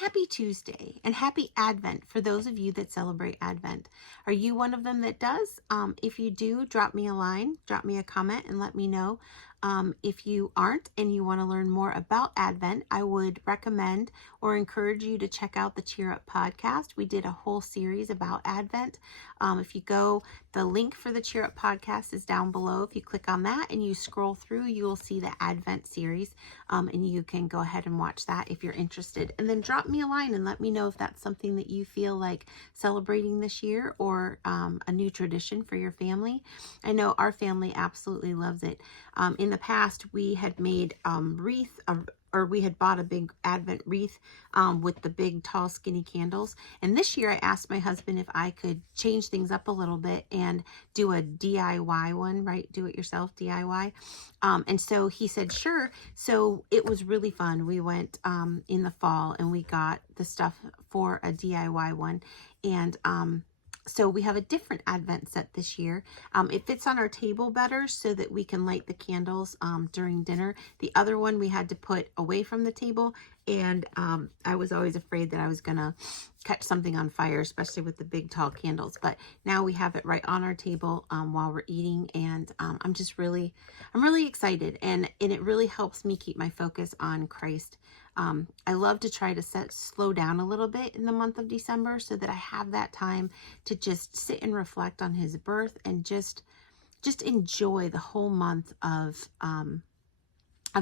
Happy Tuesday and happy Advent for those of you that celebrate Advent. Are you one of them that does? If you do, drop me a line, drop me a comment, and let me know. If you aren't and you want to learn more about Advent, I would recommend or encourage you to check out the Cheer Up podcast. We did a whole series about Advent. If you go, the link for the Cheer Up podcast is down below. If you click on that and you scroll through, you will see the Advent series, and you can go ahead and watch that if you're interested. And then drop me a line and let me know if that's something that you feel like celebrating this year, or a new tradition for your family. I know our family absolutely loves it. In the past, we had made wreath, or we had bought a big Advent wreath with the big, tall, skinny candles. And this year, I asked my husband if I could change things up a little bit and do a DIY one, right? Do it yourself, DIY. And so he said, sure. So it was really fun. We went in the fall and we got the stuff for a DIY one. And so we have a different Advent set this year. It fits on our table better so that we can light the candles during dinner. The other one we had to put away from the table, and I was always afraid that I was gonna catch something on fire, especially with the big tall candles. But now we have it right on our table while we're eating, and I'm really excited, and it really helps me keep my focus on Christ. I love to try to slow down a little bit in the month of December so that I have that time to just sit and reflect on his birth and just enjoy the whole month of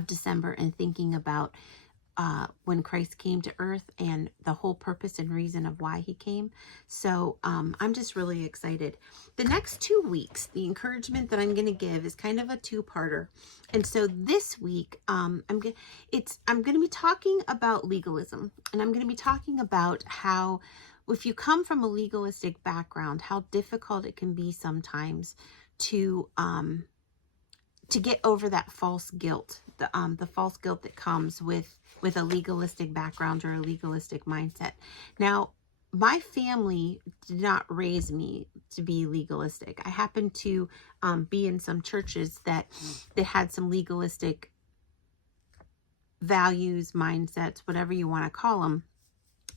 December, and thinking about when Christ came to earth and the whole purpose and reason of why he came. So I'm just really excited. The next 2 weeks, the encouragement that I'm going to give is kind of a two-parter. And so this week, I'm going to be talking about legalism, and I'm going to be talking about how, if you come from a legalistic background, how difficult it can be sometimes to get over that false guilt, the false guilt that comes with a legalistic background or a legalistic mindset. Now, my family did not raise me to be legalistic. I happened to be in some churches that had some legalistic values, mindsets, whatever you want to call them.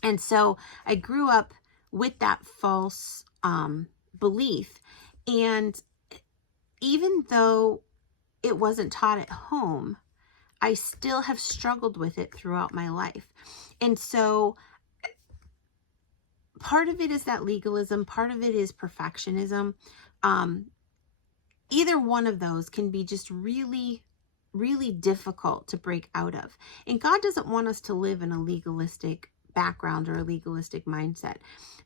And so I grew up with that false belief. And even though it wasn't taught at home, I still have struggled with it throughout my life. And so part of it is that legalism, part of it is perfectionism. Either one of those can be just really, really difficult to break out of. And God doesn't want us to live in a legalistic background or a legalistic mindset.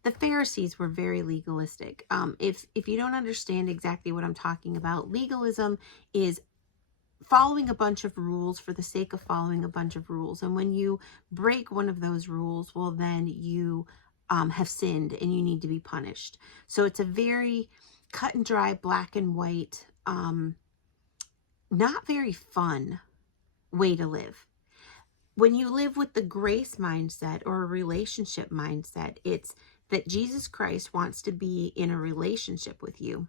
The Pharisees were very legalistic. If you don't understand exactly what I'm talking about, legalism is following a bunch of rules for the sake of following a bunch of rules. And when you break one of those rules, well, then you have sinned and you need to be punished. So it's a very cut and dry, black and white, not very fun way to live. When you live with the grace mindset or a relationship mindset, it's that Jesus Christ wants to be in a relationship with you.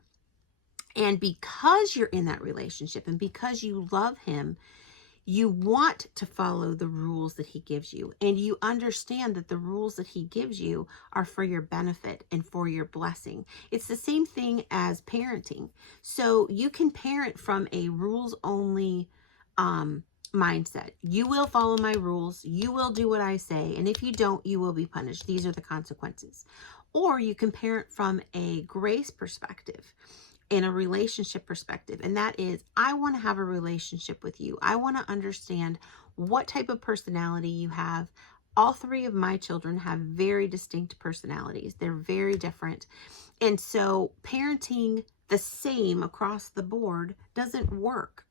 And because you're in that relationship and because you love him, you want to follow the rules that he gives you. And you understand that the rules that he gives you are for your benefit and for your blessing. It's the same thing as parenting. So you can parent from a rules-only mindset. You will follow my rules. You will do what I say. And if you don't, you will be punished. These are the consequences. Or you can parent from a grace perspective, in a relationship perspective. And that is, I want to have a relationship with you. I want to understand what type of personality you have. All three of my children have very distinct personalities. They're very different. And so parenting the same across the board doesn't work.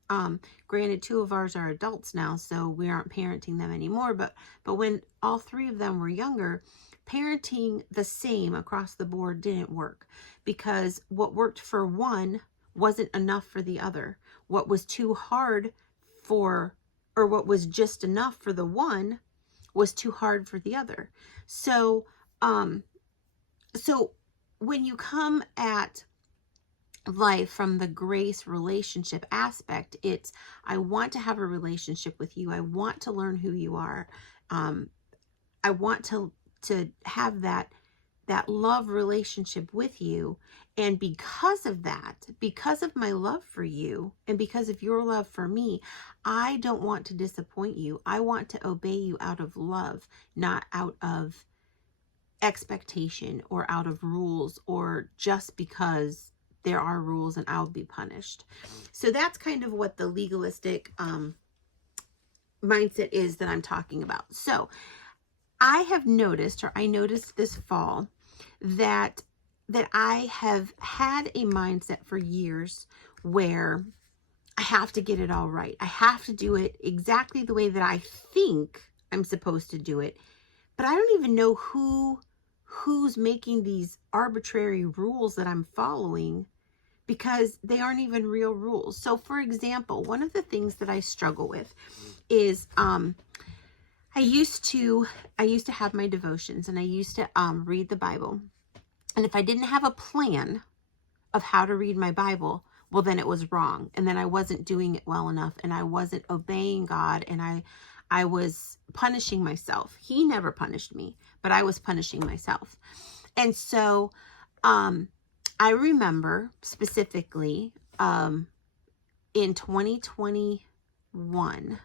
Granted, 2 of ours are adults now, so we aren't parenting them anymore. But when all 3 of them were younger, parenting the same across the board didn't work, because what worked for one wasn't enough for the other. What was too hard for, or what was just enough for the one, was too hard for the other. So, so when you come at life from the grace relationship aspect, it's, I want to have a relationship with you. I want to learn who you are. I want to have that love relationship with you. And because of that, because of my love for you, and because of your love for me, I don't want to disappoint you. I want to obey you out of love, not out of expectation or out of rules, or just because there are rules and I'll be punished. So that's kind of what the legalistic mindset is that I'm talking about. So I have noticed, or I noticed this fall, that I have had a mindset for years where I have to get it all right. I have to do it exactly the way that I think I'm supposed to do it. But I don't even know who's making these arbitrary rules that I'm following, because they aren't even real rules. So for example, one of the things that I struggle with is I used to have my devotions, and I used to read the Bible. And if I didn't have a plan of how to read my Bible, well, then it was wrong. And then I wasn't doing it well enough, and I wasn't obeying God, and I was punishing myself. He never punished me, but I was punishing myself. And so I remember specifically in 2021,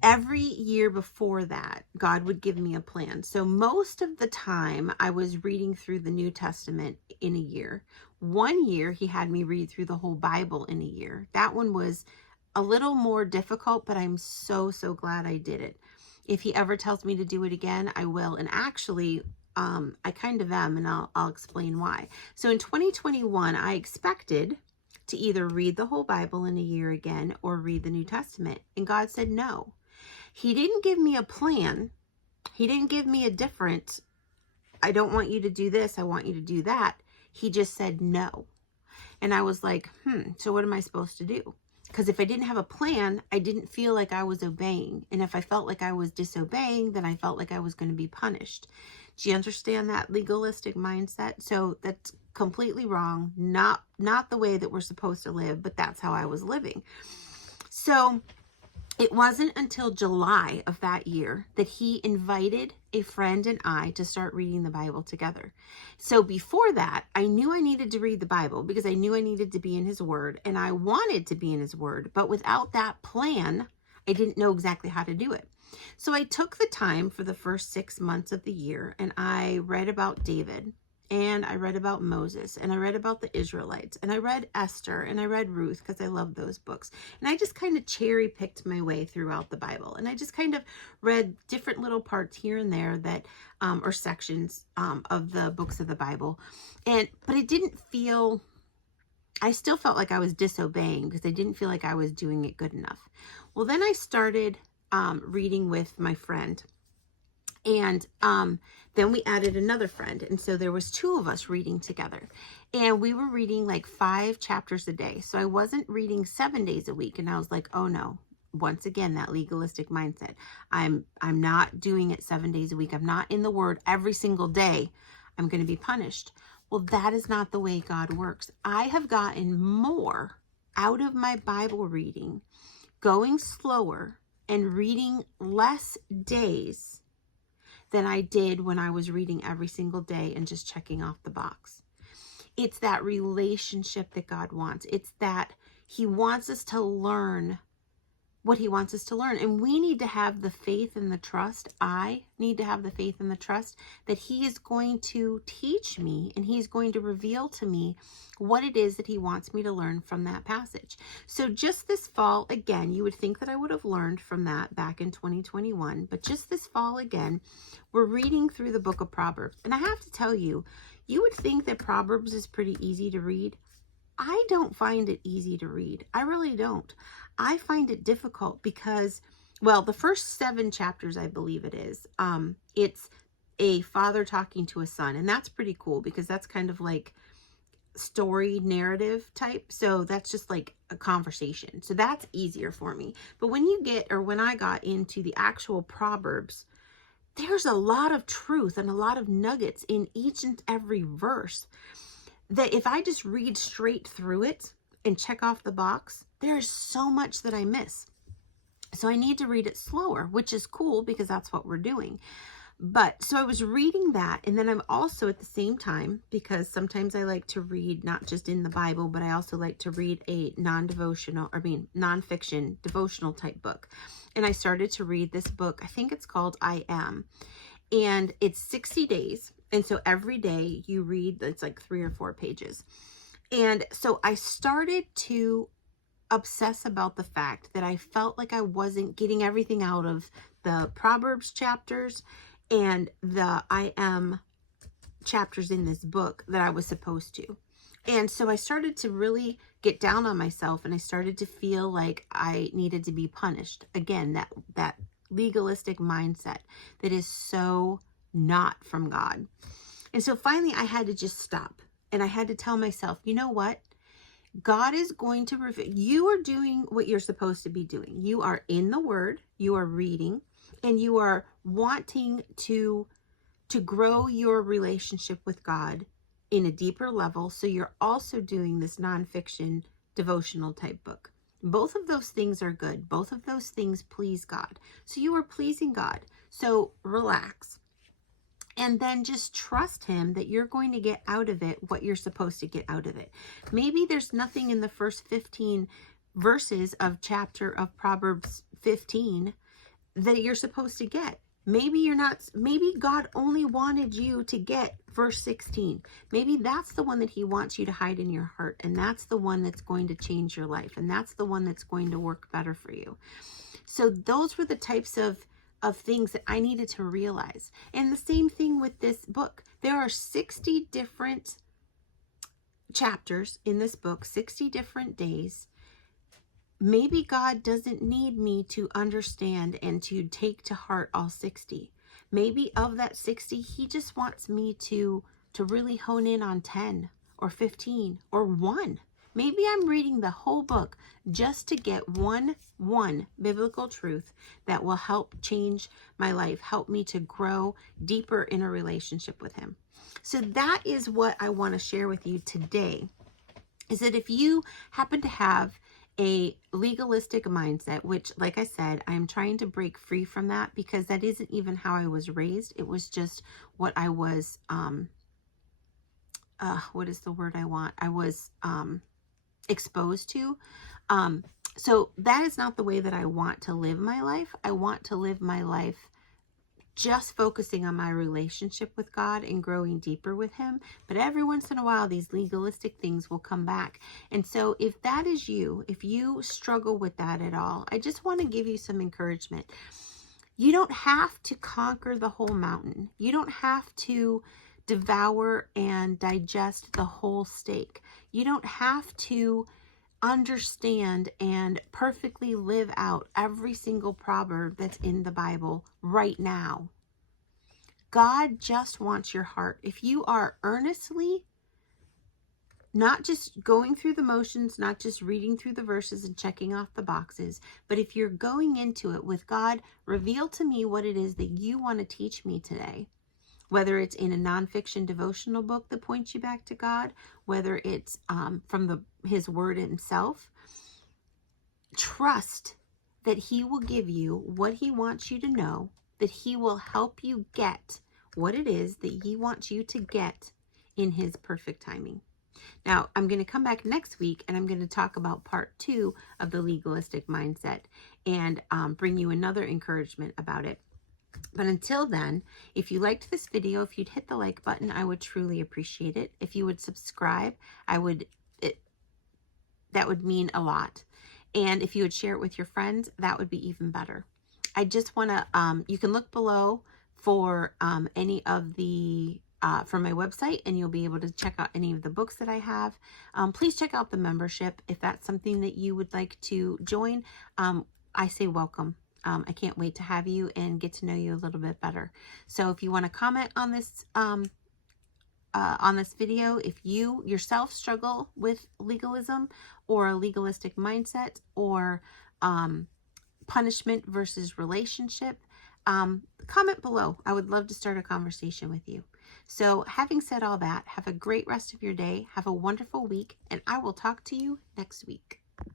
every year before that, God would give me a plan. So most of the time I was reading through the New Testament in a year. One year he had me read through the whole Bible in a year. That one was a little more difficult, but I'm so glad I did it. If he ever tells me to do it again, I will. And actually, I kind of am, and I'll explain why. So in 2021, I expected to either read the whole Bible in a year again or read the New Testament. And God said no. He didn't give me a plan. He didn't give me a different, I don't want you to do this, I want you to do that. He just said no. And I was like, so what am I supposed to do? Because if I didn't have a plan, I didn't feel like I was obeying. And if I felt like I was disobeying, then I felt like I was going to be punished. Do you understand that legalistic mindset? So that's completely wrong. Not the way that we're supposed to live, but that's how I was living. So it wasn't until July of that year that he invited a friend and I to start reading the Bible together. So before that, I knew I needed to read the Bible because I knew I needed to be in his word, and I wanted to be in his word. But without that plan, I didn't know exactly how to do it. So I took the time for the first 6 months of the year, and I read about David, and I read about Moses, and I read about the Israelites, and I read Esther, and I read Ruth because I love those books. And I just kind of cherry picked my way throughout the Bible. And I just kind of read different little parts here and there that, or sections of the books of the Bible. But it didn't feel, I still felt like I was disobeying because I didn't feel like I was doing it good enough. Well, then I started reading with my friend. And then we added another friend. And so there was 2 of us reading together. And we were reading like 5 chapters a day. So I wasn't reading 7 days a week. And I was like, oh no, once again, that legalistic mindset. I'm not doing it 7 days a week. I'm not in the word every single day. I'm going to be punished. Well, that is not the way God works. I have gotten more out of my Bible reading, going slower and reading less days than I did when I was reading every single day and just checking off the box. It's that relationship that God wants. It's that he wants us to learn what he wants us to learn. And we need to have the faith and the trust. I need to have the faith and the trust that he is going to teach me, and he's going to reveal to me what it is that he wants me to learn from that passage. So just this fall, again, you would think that I would have learned from that back in 2021, but just this fall again, we're reading through the book of Proverbs. And I have to tell you, you would think that Proverbs is pretty easy to read. I don't find it easy to read. I really don't. I find it difficult because, well, the first 7 chapters, I believe it is, it's a father talking to a son. And that's pretty cool because that's kind of like story narrative type. So that's just like a conversation. So that's easier for me. But when I got into the actual Proverbs, there's a lot of truth and a lot of nuggets in each and every verse that if I just read straight through it and check off the box, there's so much that I miss. So I need to read it slower, which is cool because that's what we're doing. But so I was reading that, and then I'm also at the same time, because sometimes I like to read not just in the Bible, but I also like to read a nonfiction devotional type book. And I started to read this book. I think it's called I Am, and it's 60 days. And so every day you read, it's like 3 or 4 pages. And so I started to obsess about the fact that I felt like I wasn't getting everything out of the Proverbs chapters and the I Am chapters in this book that I was supposed to. And so I started to really get down on myself, and I started to feel like I needed to be punished. Again, that legalistic mindset that is so not from God. And so finally I had to just stop, and I had to tell myself, you know what? God is going to reveal. You are doing what you're supposed to be doing. You are in the Word, you are reading, and you are wanting to grow your relationship with God in a deeper level. So you're also doing this nonfiction devotional type book. Both of those things are good. Both of those things please God. So you are pleasing God. So relax. And then just trust him that you're going to get out of it what you're supposed to get out of it. Maybe there's nothing in the first 15 verses of chapter of Proverbs 15 that you're supposed to get. Maybe you're not, maybe God only wanted you to get verse 16. Maybe that's the one that he wants you to hide in your heart. And that's the one that's going to change your life. And that's the one that's going to work better for you. So those were the types of things that I needed to realize. And the same thing with this book. There are 60 different chapters in this book, 60 different days. Maybe God doesn't need me to understand and to take to heart all 60. Maybe of that 60, he just wants me to really hone in on 10 or 15 or 1. Maybe I'm reading the whole book just to get one biblical truth that will help change my life, help me to grow deeper in a relationship with him. So that is what I want to share with you today, is that if you happen to have a legalistic mindset, which, like I said, I'm trying to break free from that, because that isn't even how I was raised. It was just what I was, what is the word I want? I was, exposed to. So that is not the way that I want to live my life. I want to live my life just focusing on my relationship with God and growing deeper with him. But every once in a while, these legalistic things will come back. And so if that is you, if you struggle with that at all, I just want to give you some encouragement. You don't have to conquer the whole mountain. You don't have to devour and digest the whole steak. You don't have to understand and perfectly live out every single proverb that's in the Bible right now. God just wants your heart. If you are earnestly not just going through the motions, not just reading through the verses and checking off the boxes, but if you're going into it with God, reveal to me what it is that you want to teach me today. Whether it's in a nonfiction devotional book that points you back to God, whether it's from his word himself, trust that he will give you what he wants you to know, that he will help you get what it is that he wants you to get in his perfect timing. Now, I'm going to come back next week, and I'm going to talk about part 2 of the legalistic mindset and bring you another encouragement about it. But until then, if you liked this video, if you'd hit the like button, I would truly appreciate it. If you would subscribe, that would mean a lot. And if you would share it with your friends, that would be even better. I just want to, you can look below for any of the, from my website, and you'll be able to check out any of the books that I have. Please check out the membership. If that's something that you would like to join, I say welcome. I can't wait to have you and get to know you a little bit better. So if you want to comment on this video, if you yourself struggle with legalism or a legalistic mindset or punishment versus relationship, comment below. I would love to start a conversation with you. So having said all that, have a great rest of your day. Have a wonderful week, and I will talk to you next week.